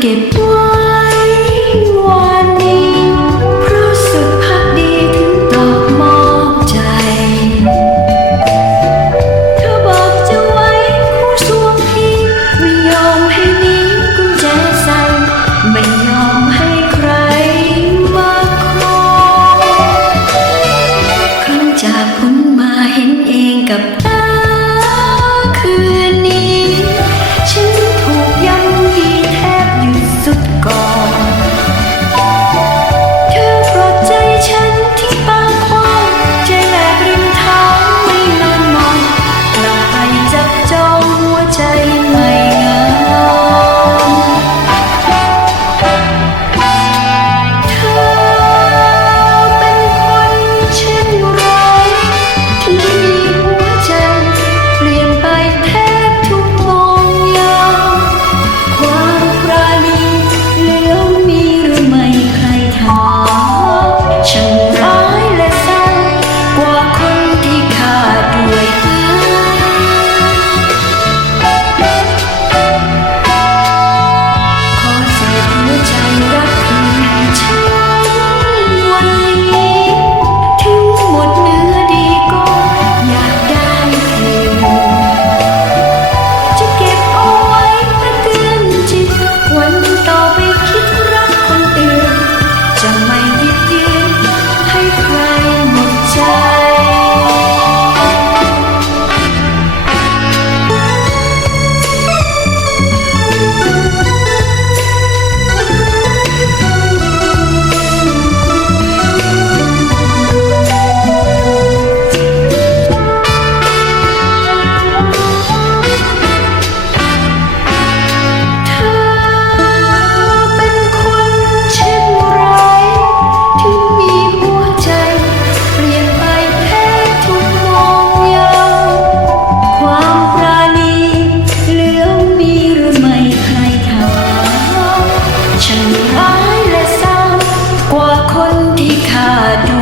เก็บไว้วันนี้รู้สึกพักดีถึงตอบมอบใจ เธอบอกจะไว้คู่สวงพี่ไม่ยอมให้นี้กุญแจใส่ไม่ยอมให้ใครมาครอครั้งจากคุณมาเห็นเองกับ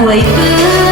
way through.